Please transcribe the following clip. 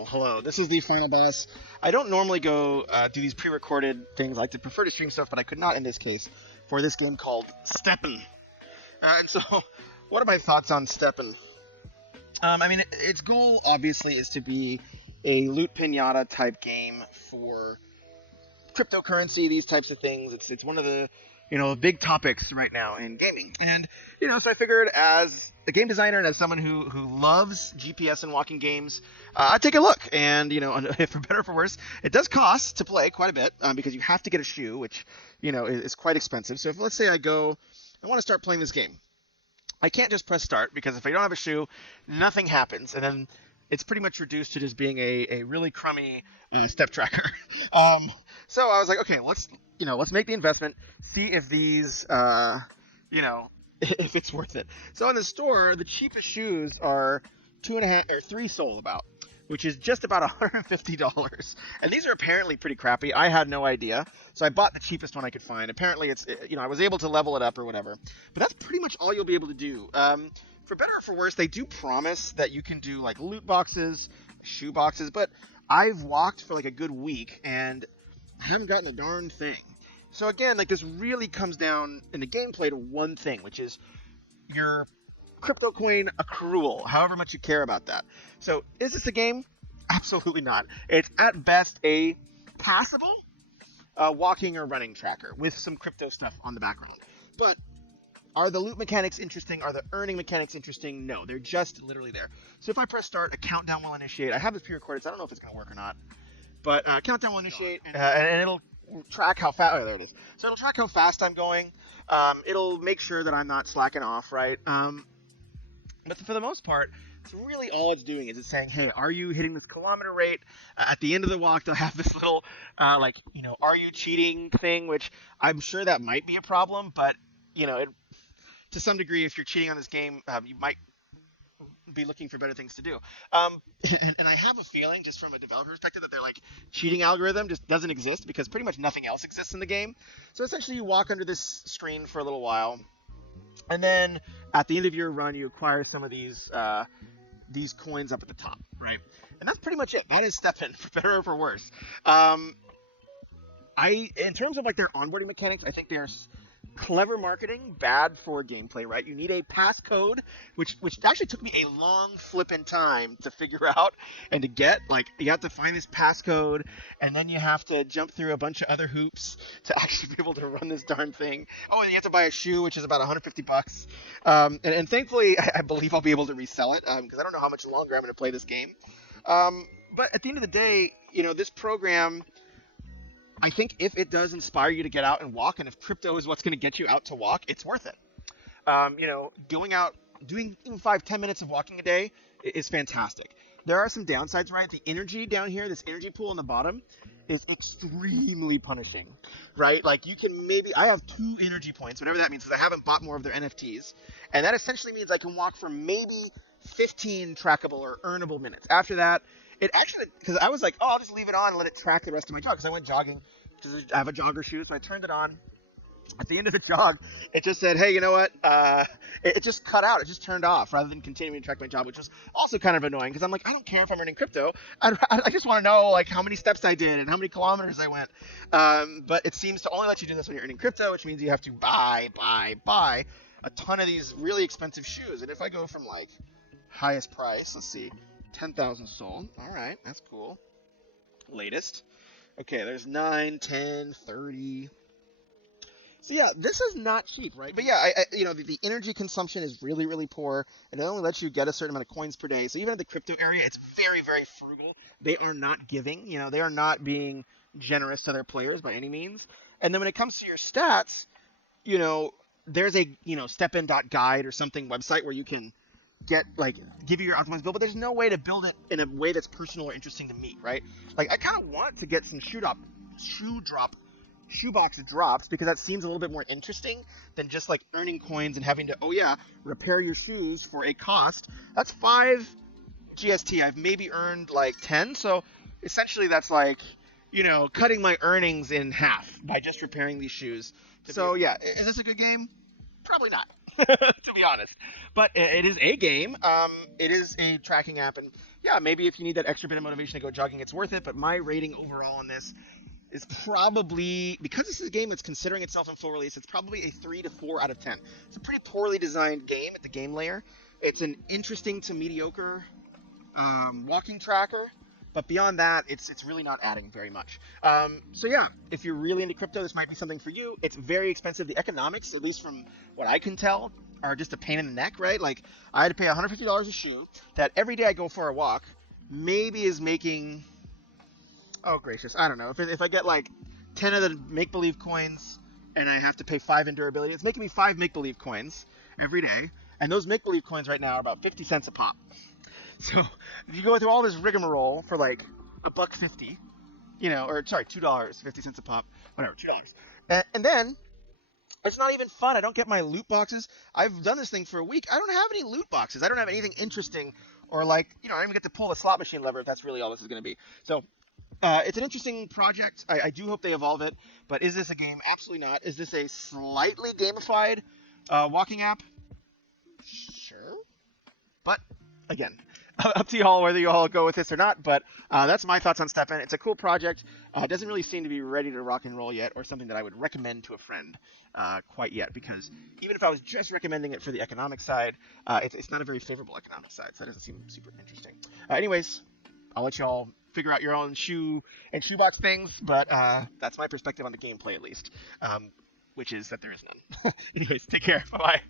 Well, hello. This is the final boss. I don't normally go do these pre-recorded things. I like to prefer to stream stuff, but I could not in this case for this game called StepN. And so, what are my thoughts on StepN? Its goal obviously is to be a loot pinata type game for cryptocurrency, these types of things. It's one of the big topics right now in gaming, and so I figured as a game designer and as someone who loves GPS and walking games, I'd take a look. And for better or for worse, it does cost to play quite a bit because you have to get a shoe, which is quite expensive. So if let's say I want to start playing this game, I can't just press start because if I don't have a shoe, nothing happens, and then it's pretty much reduced to just being a really crummy step tracker. So I was like, okay, let's make the investment, see if these, if it's worth it. So in the store, the cheapest shoes are 2.5 or 3 sol about, which is just about $150. And these are apparently pretty crappy. I had no idea. So I bought the cheapest one I could find. Apparently I was able to level it up or whatever. But that's pretty much all you'll be able to do. For better or for worse, they do promise that you can do like loot boxes, shoe boxes, but I've walked for like a good week and I haven't gotten a darn thing. So again, like this really comes down in the gameplay to one thing, which is your crypto coin accrual, however much you care about that. So is this a game? Absolutely not. It's at best a passable walking or running tracker with some crypto stuff on the background. But are the loot mechanics interesting? Are the earning mechanics interesting? No, they're just literally there. So if I press start, a countdown will initiate. I have this pre-recorded, so I don't know if it's going to work or not. But countdown will initiate, and it'll track how fast. Oh, there it is. So it'll track how fast I'm going. It'll make sure that I'm not slacking off, right? But for the most part, it's really all it's doing is it's saying, hey, are you hitting this kilometer rate? At the end of the walk, they'll have this little, are you cheating thing, which I'm sure that might be a problem, but, to some degree, if you're cheating on this game, you might be looking for better things to do. And I have a feeling, just from a developer perspective, that their cheating algorithm just doesn't exist because pretty much nothing else exists in the game. So essentially, you walk under this screen for a little while, and then at the end of your run, you acquire some of these coins up at the top, right? And that's pretty much it. That is StepN, for better or for worse. In terms of their onboarding mechanics, I think they're clever marketing, bad for gameplay, right? You need a passcode, which actually took me a long flippin' time to figure out and to get. You have to find this passcode, and then you have to jump through a bunch of other hoops to actually be able to run this darn thing. Oh, and you have to buy a shoe, which is about $150. And thankfully, I believe I'll be able to resell it because I don't know how much longer I'm going to play this game. But at the end of the day, this program, I think if it does inspire you to get out and walk, and if crypto is what's going to get you out to walk, it's worth it. Going out, doing even 5-10 minutes of walking a day is fantastic. There are some downsides, right? The energy down here, this energy pool on the bottom, is extremely punishing, right? I have 2 energy points, whatever that means, because I haven't bought more of their NFTs, and that essentially means I can walk for maybe 15 trackable or earnable minutes. After that, it actually, because I was like, oh, I'll just leave it on and let it track the rest of my jog, because I went jogging, because I have a jogger shoe, so I turned it on. At the end of the jog, it just said, hey, you know what? It just cut out. It just turned off rather than continuing to track my job, which was also kind of annoying because I'm like, I don't care if I'm earning crypto. I just want to know how many steps I did and how many kilometers I went. But it seems to only let you do this when you're earning crypto, which means you have to buy a ton of these really expensive shoes. And if I go from highest price, let's see, 10,000 sol. All right, that's cool. Latest. Okay, there's 9, 10, 30. So yeah, this is not cheap, right? But yeah, the energy consumption is really, really poor, and it only lets you get a certain amount of coins per day. So even at the crypto area, it's very, very frugal. They are not giving, they are not being generous to their players by any means. And then when it comes to your stats, there's a stepn.guide or something website where you can get give you your optimized build, but there's no way to build it in a way that's personal or interesting to me, right? I kind of want to get some shoebox drops because that seems a little bit more interesting than just earning coins and having to repair your shoes for a cost. That's 5 GST. I've maybe earned 10, so essentially that's cutting my earnings in half by just repairing these shoes. So yeah, is this a good game? Probably not, to be honest. But it is a game. It is a tracking app, and yeah, maybe if you need that extra bit of motivation to go jogging, it's worth it. But my rating overall on this is probably, because this is a game that's considering itself in full release, it's probably a 3 to 4 out of 10. It's a pretty poorly designed game at the game layer. It's an interesting to mediocre walking tracker, but beyond that, it's really not adding very much. So yeah, if you're really into crypto, this might be something for you. It's very expensive. The economics, at least from what I can tell, are just a pain in the neck, right? Like I had to pay $150 a shoe that every day I go for a walk maybe is making, oh gracious, I don't know, if I get like 10 of the make believe coins and I have to pay 5 in durability, it's making me 5 make believe coins every day. And those make believe coins right now are about 50 cents a pop. So if you go through all this rigmarole for like a buck 50, or sorry, $2, 50 cents a pop, whatever, $2, and then it's not even fun. I don't get my loot boxes. I've done this thing for a week. I don't have any loot boxes. I don't have anything interesting, or like, I don't even get to pull the slot machine lever if that's really all this is going to be. So it's an interesting project. I do hope they evolve it. But is this a game? Absolutely not. Is this a slightly gamified walking app? Sure. But again, up to y'all whether you all go with this or not. But that's my thoughts on StepN. It's a cool project. It doesn't really seem to be ready to rock and roll yet, or something that I would recommend to a friend quite yet. Because even if I was just recommending it for the economic side, it's not a very favorable economic side, so that doesn't seem super interesting. Anyways, I'll let y'all figure out your own shoe and shoebox things, but that's my perspective on the gameplay at least, which is that there is none. Anyways, take care. Bye bye.